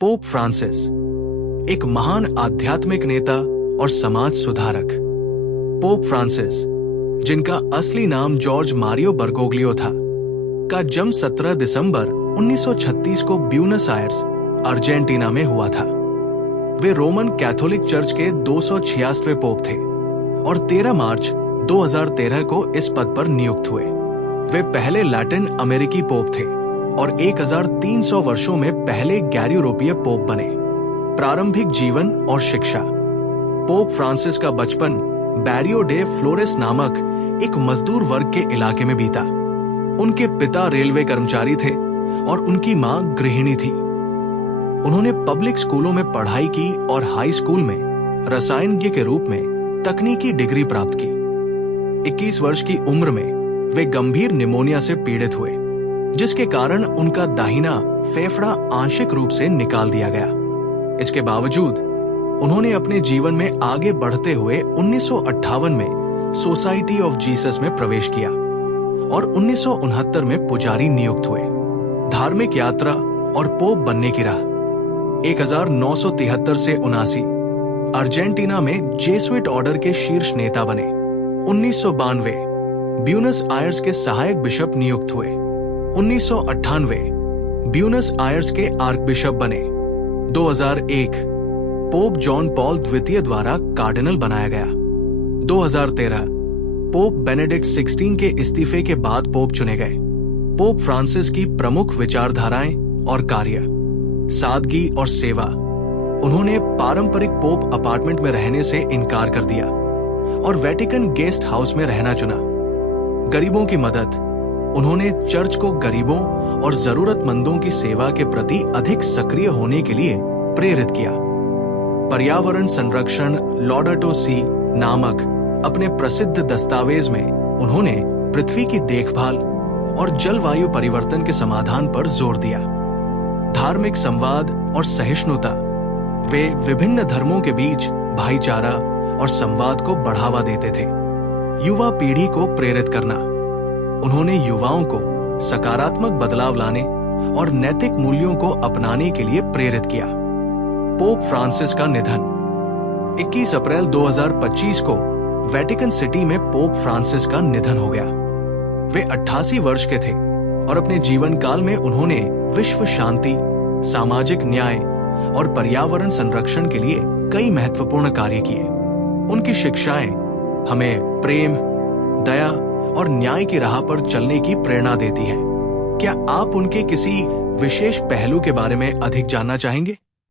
Pope Francis एक महान आध्यात्मिक नेता और समाज सुधारक। पोप फ्रांसिस, जिनका असली नाम जॉर्ज मारियो बर्गोग्लियो था, का जन्म 17 दिसंबर 1936 को ब्यूनस आयर्स, अर्जेंटीना में हुआ था। वे रोमन कैथोलिक चर्च के 266वें पोप थे और 13 मार्च 2013 को इस पद पर नियुक्त हुए। वे पहले लैटिन अमेरिकी पोप थे और 1300 वर्षों में पहले गैर यूरोपीय पोप बने। प्रारंभिक जीवन और शिक्षा। पोप फ्रांसिस का बचपन बैरियो डे फ्लोरेस नामक एक मजदूर वर्ग के इलाके में बीता। उनके पिता रेलवे कर्मचारी थे और उनकी मां गृहिणी थी। उन्होंने पब्लिक स्कूलों में पढ़ाई की और हाई स्कूल में रसायनज्ञ के रूप में तकनीकी डिग्री प्राप्त की। 21 वर्ष की उम्र में वे गंभीर निमोनिया से पीड़ित हुए, जिसके कारण उनका दाहिना फेफड़ा आंशिक रूप से निकाल दिया गया। इसके बावजूद उन्होंने अपने जीवन में आगे बढ़ते हुए 1958 में सोसाइटी ऑफ जीसस में प्रवेश किया और 1969 में पुजारी नियुक्त हुए। धार्मिक यात्रा और पोप बनने की राह। 1973 से 79 अर्जेंटीना में जेसुइट ऑर्डर के शीर्ष नेता बने। 1992 ब्यूनस आयर्स के सहायक बिशप नियुक्त हुए। 1998 ब्यूनस आयर्स के आर्क बिशप बने। 2001 पोप जॉन पॉल द्वितीय द्वारा कार्डिनल बनाया गया। 2013 पोप बेनेडिक्ट 16 के इस्तीफे के बाद पोप चुने गए। पोप फ्रांसिस की प्रमुख विचारधाराएं और कार्य। सादगी और सेवा। उन्होंने पारंपरिक पोप अपार्टमेंट में रहने से इनकार कर दिया और वेटिकन गेस्ट हाउस में रहना चुना। गरीबों की मदद। उन्होंने चर्च को गरीबों और जरूरतमंदों की सेवा के प्रति अधिक सक्रिय होने के लिए प्रेरित किया। पर्यावरण संरक्षण लॉडर्टो सी नामक अपने प्रसिद्ध दस्तावेज में उन्होंने पृथ्वी की देखभाल और जलवायु परिवर्तन के समाधान पर जोर दिया। धार्मिक संवाद और सहिष्णुता। वे विभिन्न धर्मों के बीच भाईचारा और संवाद को बढ़ावा देते थे। युवा पीढ़ी को प्रेरित करना। उन्होंने युवाओं को सकारात्मक बदलाव लाने और नैतिक मूल्यों को अपनाने के लिए प्रेरित किया। पोप फ्रांसिस का निधन। 21 अप्रैल 2025 को वेटिकन सिटी में पोप फ्रांसिस का निधन हो गया। वे 88 वर्ष के थे और अपने जीवन काल में उन्होंने विश्व शांति, सामाजिक न्याय और पर्यावरण संरक्षण के लिए कई महत्वपूर्ण कार्य किए। उनकी शिक्षाएं हमें प्रेम, दया और न्याय की राह पर चलने की प्रेरणा देती हैं। क्या आप उनके किसी विशेष पहलू के बारे में अधिक जानना चाहेंगे?